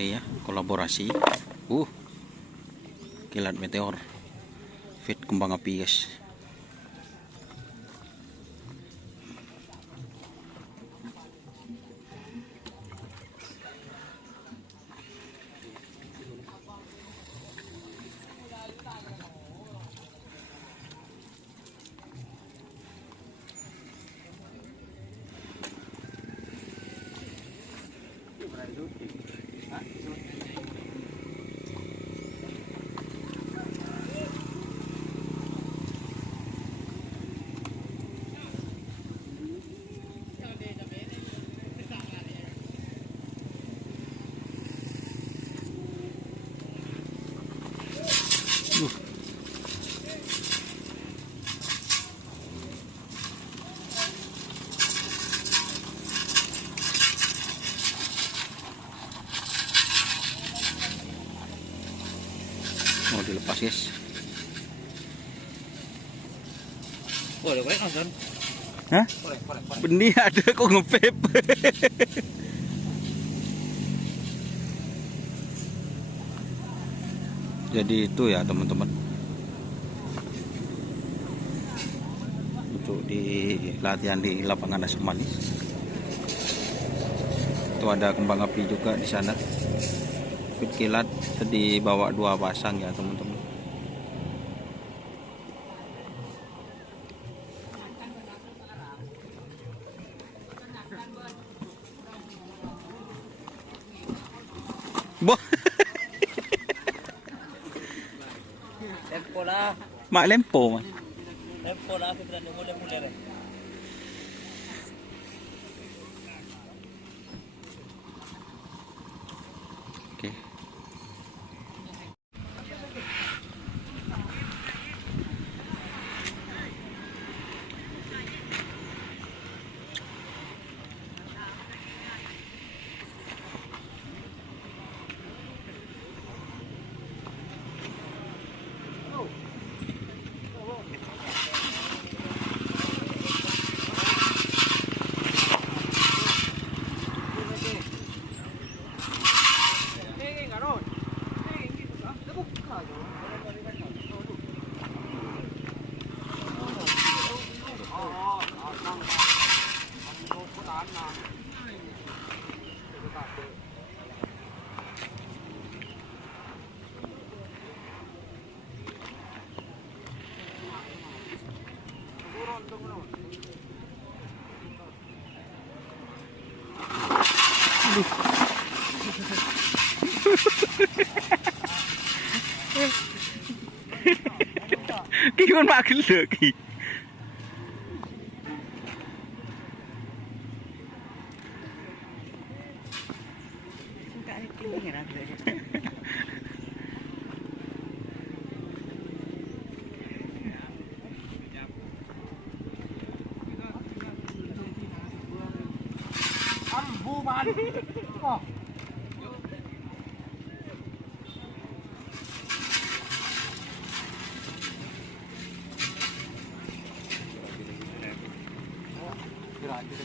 ini ya, kolaborasi. Kilat meteor, fit kembang api guys. Mau dilepas guys. Boleh nonton. Hah? Benih ada kok ngepep. Jadi itu ya teman-teman, untuk di latihan di lapangan Asmanis. Itu ada kembang api juga di sana. Fit kilat dibawa 2 pasang ya teman-teman. Boh. Lempo lah. Mak lempo man. Lempo lah aku berani mulai-mulai. Oke. Ki kon mak gelek ki. Ambuman. Oh.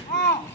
Oh.